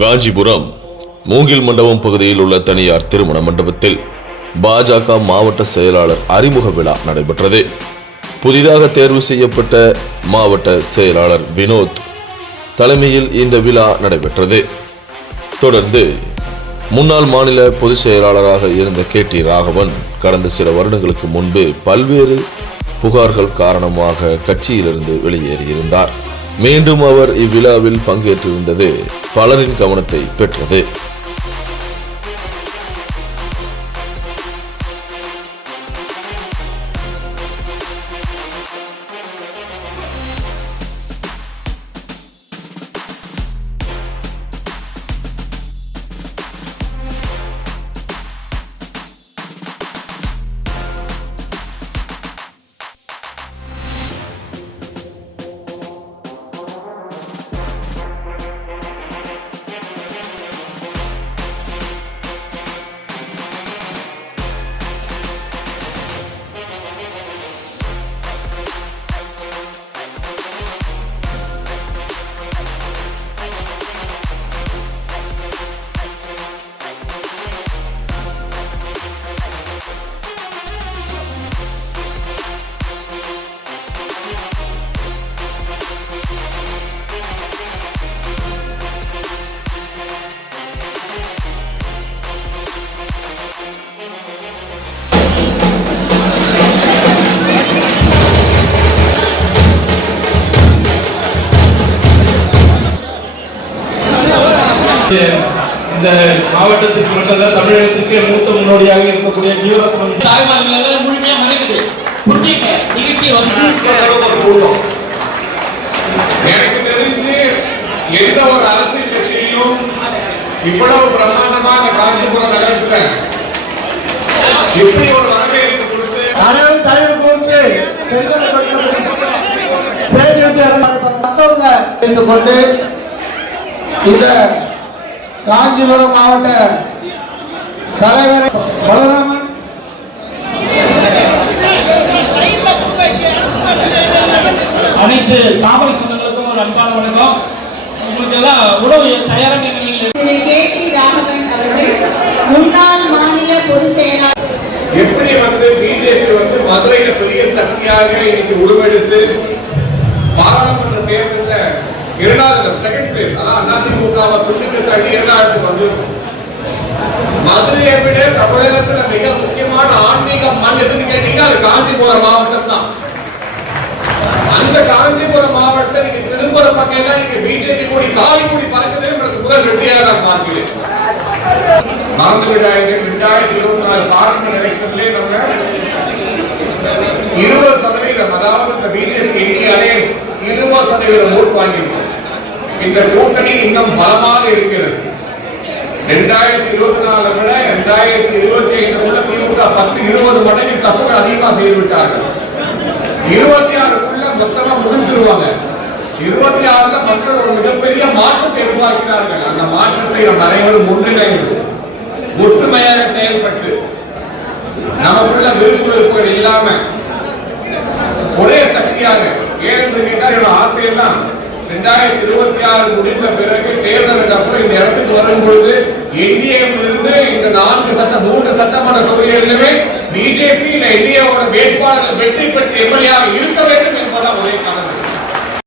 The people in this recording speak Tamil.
காஞ்சிபுரம் மூங்கில் மண்டபம் பகுதியில் உள்ள தனியார் திருமண மண்டபத்தில் பாஜக மாவட்ட செயலாளர் அறிமுக விழா நடைபெற்றது. புதிதாக தேர்வு செய்யப்பட்ட மாவட்ட செயலாளர் வினோத் தலைமையில் இந்த விழா நடைபெற்றது. தொடர்ந்து முன்னாள் மாநில பொதுச் செயலாளராக இருந்த KT ராகவன் கடந்த சில வருடங்களுக்கு முன்பு பல்வேறு புகார்கள் காரணமாக கட்சியிலிருந்து வெளியேறியிருந்தார். மீண்டும் அவர் இவ்விழாவில் பங்கேற்றிருந்தது பலரின் கவனத்தை பெற்றது. இந்த மாவட்டத்துக்கு மட்டும் தமிழகத்திற்கு மூத்த முன்னோடியாக இருக்கக்கூடிய ஜீவரத்னம் தாய்மார்கள் முழுமையா மறைக்குது. எனக்கு தெரிஞ்சு எந்த ஒரு அரசியல் கட்சியிலும் இவ்வளவு பிரம்மாண்டமா இந்த காஞ்சிபுரம் நகரத்துல எப்படி ஒரு வரவேற்பு கொடுத்து கொண்டு இந்த காஞ்சிபுரம் மாவட்ட தலைவர் பலராமன் அனைத்து தாமரை சொந்தங்களுக்கும் ஒரு அன்பான வணக்கம். உங்களுக்கு எல்லாம் உணவு தயாரான நிலையில் KT ராகவன் அவர்கள் முன்னாள் மாநில பொதுச் செயலாளர் எப்படி பிஜேபி மதுரையில பெரிய சக்தியாக இன்னைக்கு உருவெடுத்து பாராளுமன்ற தேர்தலில் இரண்டாவது செகண்ட் பிளேஸ் அதிமுகவை துண்டுக்கு தள்ளி இரண்டாவது வந்திருக்கும். மதுரையை விட தமிழகத்துல மிக முக்கியமான ஆன்மீக மண் எதுன்னு கேட்டீங்கன்னா அது காஞ்சிபுரம் மாவட்டம் தான். அந்த காஞ்சிபுரம் மாவட்டத்தை நீங்க திரும்புற பக்கம் எல்லாம் நீங்க பிஜேபி கூடி காவி கூடி பறக்குது உங்களுக்கு முதல் வெற்றியாக நான் பார்க்கிறேன். மறந்து விடாது 2024 பார்லிமெண்ட் எலெக்ஷன்லயே நம்ம 20% அதாவது இந்த பிஜேபி இந்திய அலையன்ஸ் 20% ஓட்டு வாங்கியிருக்கோம். இந்த கூட்டணி இன்னும் பலமாக இருக்கிறது. 2024 விட 2025 திமுக 10-20 மடங்கு தப்புகள் அதிகமாக செய்து விட்டார்கள். 26க்குள்ள மொத்தமா முடிஞ்சிருவாங்க. 26ல மக்கள் ஒரு மிகப்பெரிய மாற்றத்தை எதிர்பார்க்கிறார்கள். அந்த மாற்றத்தை நம் அனைவரும் ஒன்றிணைந்து ஒற்றுமையாக செயல்பட்டு நமக்குள்ள விருப்பு வெறுப்புகள் இல்லாம ஒரே சக்தியாக ஏனென்று கேட்டால் என்னோட ஆசையெல்லாம் 2026 முடிந்த பிறகு தேர்தலுக்கு அப்புறம் இந்த இடத்துக்கு வரும் பொழுது என்டிஏவில் இருந்து இந்த 3 சட்டமன்ற தொகுதிகளிலுமே பிஜேபி என்டிஏவோட வேட்பாளர்கள் வெற்றி பெற்று எம்எல்ஏ இருக்க வேண்டும் என்பதான் ஒரே காரணம்.